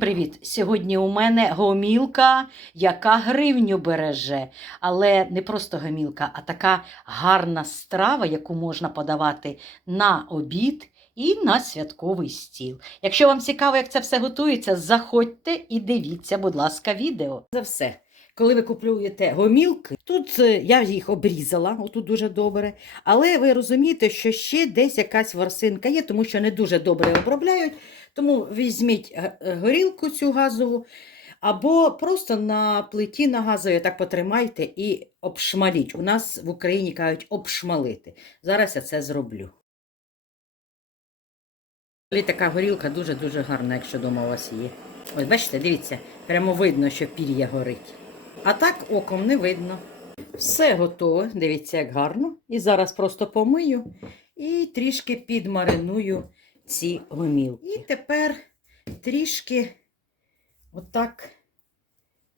привіт! Сьогодні у мене гомілка, яка гривню береже. Але не просто гомілка, а така гарна страва, яку можна подавати на обід і на святковий стіл. Якщо вам цікаво, як це все готується, заходьте і дивіться, будь ласка, відео. За все. Коли ви купуєте гомілки, тут е, я їх обрізала, отут дуже добре. Але ви розумієте, що ще десь якась ворсинка є, тому що не дуже добре обробляють. Тому візьміть е, горілку цю газову, або просто на плиті на газовій так потримайте і обшмаліть. У нас в Україні кажуть обшмалити. Зараз я це зроблю. Така горілка дуже-дуже гарна, якщо вдома у вас є. Ось бачите, дивіться, прямо видно, що пір'я горить. А так оком не видно. Все готове, дивіться, як гарно. І зараз просто помию і трішки підмариную ці гомілки. І тепер трішки отак,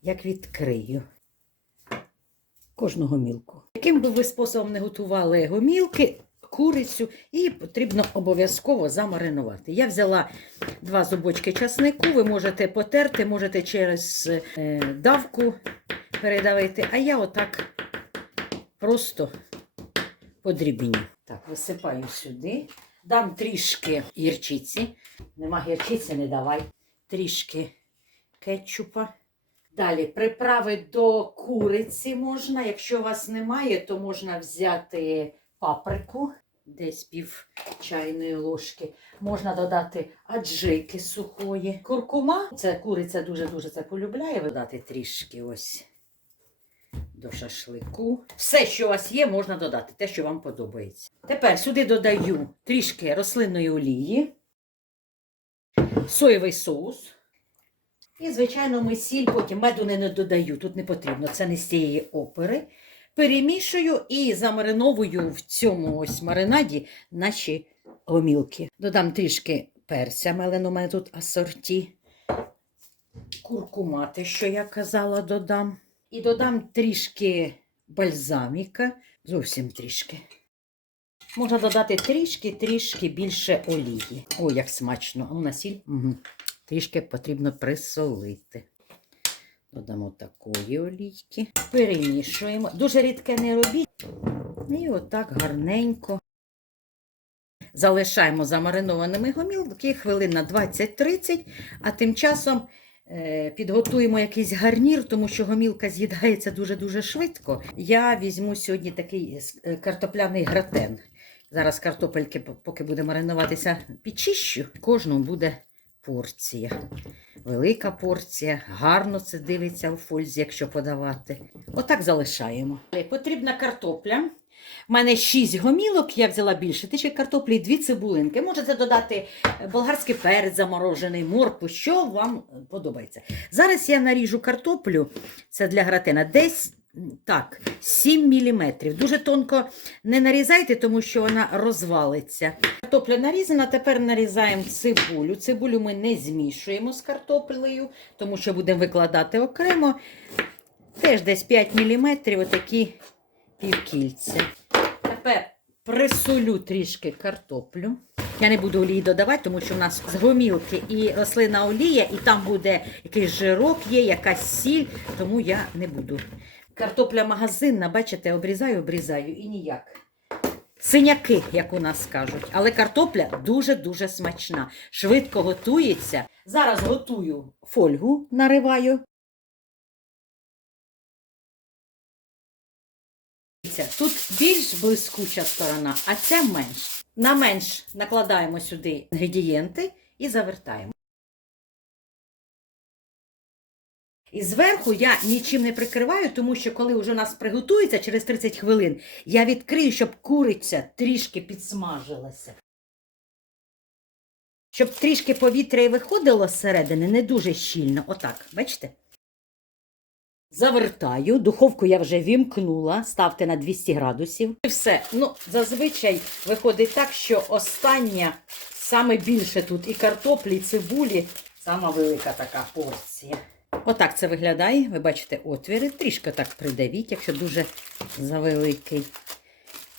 як відкрию кожну гомілку. Яким би ви способом не готували гомілки, курицю, її потрібно обов'язково замаринувати. Я взяла два зубочки часнику, ви можете потерти, можете через е, давку передавити, а я отак просто подрібню. Так, висипаю сюди. Дам трішки гірчиці. Нема гірчиці, не давай. Трішки кетчупа. Далі приправи до куриці можна. Якщо у вас немає, то можна взяти паприку, десь пів чайної ложки. Можна додати аджики сухої. Куркума. Це куриця дуже-дуже це полюбляє. Додати трішки ось до шашлику. Все, що у вас є, можна додати, те, що вам подобається. Тепер сюди додаю трішки рослинної олії, соєвий соус. І, звичайно, ми сіль, потім меду не додаю, тут не потрібно, це не з цієї опери. Перемішую і замариновую в цьому ось маринаді наші гомілки. Додам трішки перця, мелено у мене тут асорті. Куркума, те, що я казала, додам. І додам трішки бальзаміка, зовсім трішки. Можна додати трішки-трішки більше олії. Ой, як смачно. А на сіль угу. трішки потрібно присолити. Додамо такої олійки. Перемішуємо. Дуже рідке не робіть. І отак гарненько. Залишаємо замаринованими гомілки хвилин на 20-30, а тим часом е, підготуємо якийсь гарнір, тому що гомілка з'їдається дуже-дуже швидко. Я візьму сьогодні такий е, картопляний гратен. Зараз картопельки, поки буде маринуватися, підчищу. Кожному буде порція. Велика порція, гарно це дивиться у фользі, якщо подавати. Отак залишаємо. Потрібна картопля. У мене 6 гомілок, я взяла більше тички картоплі і 2 цибулинки. Можете додати е, болгарський перець заморожений, морпу, що вам подобається. Зараз я наріжу картоплю, це для гратина, десь так, 7 мм. Дуже тонко не нарізайте, тому що вона розвалиться. Картопля нарізана, тепер нарізаємо цибулю. Цибулю ми не змішуємо з картоплею, тому що будемо викладати окремо. Теж десь 5 мм, отакі півкільця. Тепер присолю трішки картоплю. Я не буду олії додавати, тому що в нас з гомілки і рослина олія, і там буде якийсь жирок, є якась сіль, тому я не буду. Картопля магазинна, бачите, обрізаю, обрізаю і ніяк. Синяки, як у нас кажуть. Але картопля дуже-дуже смачна. Швидко готується. Зараз готую фольгу, нариваю. Тут більш блискуча сторона, а ця менш. На менш накладаємо сюди інгредієнти і завертаємо. І зверху я нічим не прикриваю, тому що коли вже у нас приготується через 30 хвилин, я відкрию, щоб куриця трішки підсмажилася. Щоб трішки повітря і виходило зсередини, не дуже щільно. Отак, бачите? Завертаю, духовку я вже вімкнула, ставте на 200 градусів. І все. Ну, зазвичай виходить так, що остання, саме більше тут і картоплі, і цибулі, сама велика така порція. Отак це виглядає. Ви бачите отвіри, трішки так придавіть, якщо дуже завеликий.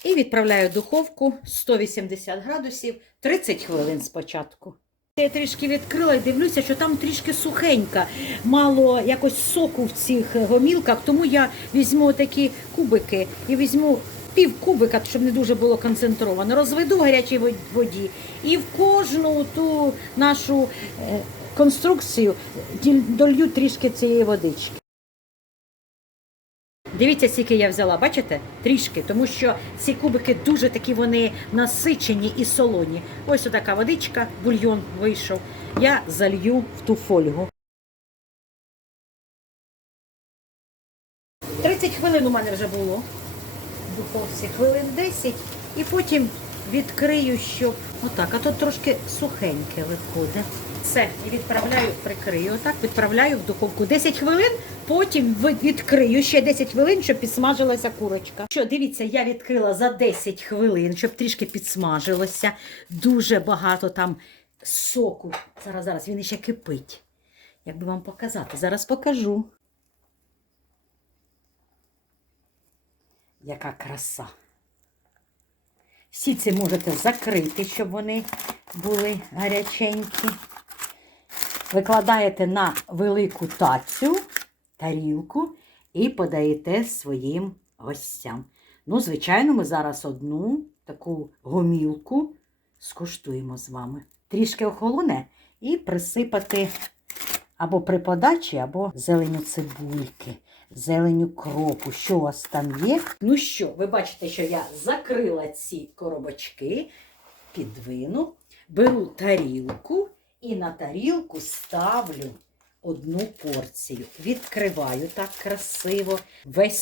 І відправляю в духовку 180 градусів 30 хвилин спочатку. Я трішки відкрила і дивлюся, що там трішки сухенька, мало якось соку в цих гомілках, тому я візьму такі кубики і візьму пів кубика, щоб не дуже було концентровано. Розведу в гарячій воді і в кожну ту нашу е, конструкцію долью трішки цієї водички. Дивіться, скільки я взяла, бачите? Трішки, тому що ці кубики дуже такі вони насичені і солоні. Ось така водичка, бульйон вийшов. Я залью в ту фольгу. 30 хвилин у мене вже було. В духовці хвилин 10. І потім відкрию, щоб отак, а то трошки сухеньке виходить. Все, і відправляю, прикрию отак, відправляю в духовку 10 хвилин, потім відкрию ще 10 хвилин, щоб підсмажилася курочка. Що, дивіться, я відкрила за 10 хвилин, щоб трішки підсмажилося. Дуже багато там соку. Зараз, зараз, він ще кипить. Як би вам показати? Зараз покажу. Яка краса. Всі ці можете закрити, щоб вони були гаряченькі. Викладаєте на велику тацю, тарілку і подаєте своїм гостям. Ну, звичайно, ми зараз одну таку гомілку скуштуємо з вами. Трішки охолоне і присипати або при подачі, або зеленю цибульки, зеленю кропу. Що у вас там є? Ну що, ви бачите, що я закрила ці коробочки, підвину, беру тарілку і на тарілку ставлю одну порцію. Відкриваю так красиво. Весь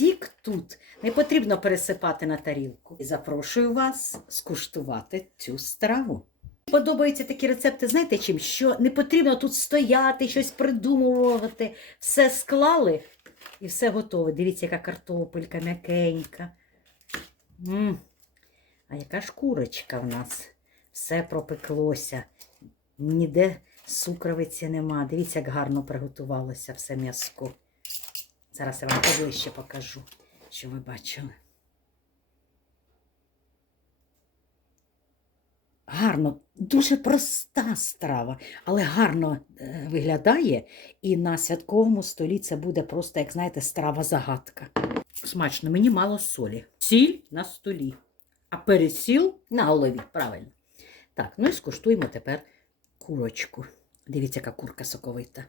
сік тут не потрібно пересипати на тарілку. І запрошую вас скуштувати цю страву. Подобаються такі рецепти, знаєте чим? Що не потрібно тут стояти, щось придумувати. Все склали і все готове. Дивіться, яка картопелька м'якенька. А яка ж курочка в нас? Все пропеклося. Ніде сукровиці нема. Дивіться, як гарно приготувалося все м'яско. Зараз я вам поближче покажу, що ви бачили. Гарно, дуже проста страва, але гарно е, виглядає. І на святковому столі це буде просто, як знаєте, страва-загадка. Смачно, мені мало солі. Сіль на столі, а пересіл на голові. Правильно. Так, ну і скуштуємо тепер курочку. Дивіться, яка курка соковита.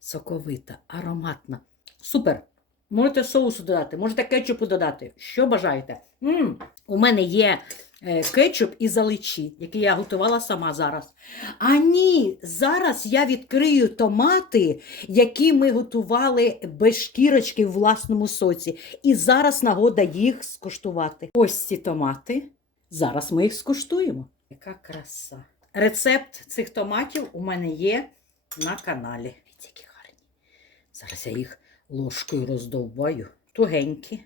Соковита, ароматна. Супер! Можете соусу додати, можете кетчупу додати. Що бажаєте? м у мене є е, кетчуп із заличі, який я готувала сама зараз. А ні, зараз я відкрию томати, які ми готували без шкірочки в власному соці. І зараз нагода їх скуштувати. Ось ці томати. Зараз ми їх скуштуємо. Яка краса. Рецепт цих томатів у мене є на каналі. Зараз я їх ложкою роздовбаю. Тугенькі.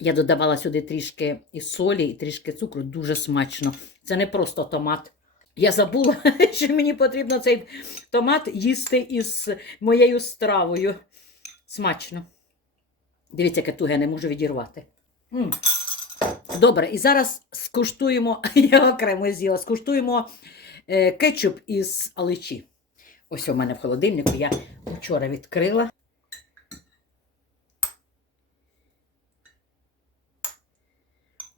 Я додавала сюди трішки і солі, і трішки цукру. Дуже смачно. Це не просто томат. Я забула, що мені потрібно цей томат їсти із моєю стравою. Смачно. Дивіться, яке туге не можу відірвати. М. Добре, і зараз скуштуємо, я окремо з'їла, скуштуємо е, кетчуп із аличі. Ось у мене в холодильнику я вчора відкрила.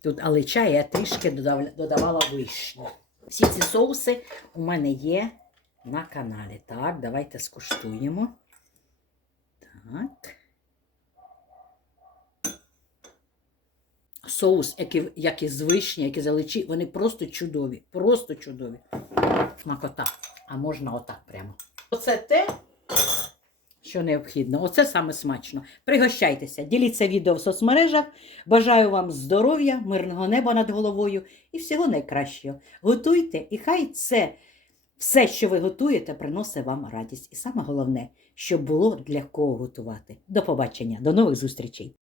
Тут алича я трішки додав- додавала вишню. Всі ці соуси у мене є на каналі. Так, давайте скуштуємо. Так. Соус, як і, як і з вишні, як і з аличі, вони просто чудові. Просто чудові. Смакота. А можна отак прямо. Оце те, що необхідно. Оце саме смачно. Пригощайтеся, діліться відео в соцмережах. Бажаю вам здоров'я, мирного неба над головою і всього найкращого. Готуйте, і хай це все, що ви готуєте, приносить вам радість. І саме головне, щоб було для кого готувати. До побачення, до нових зустрічей!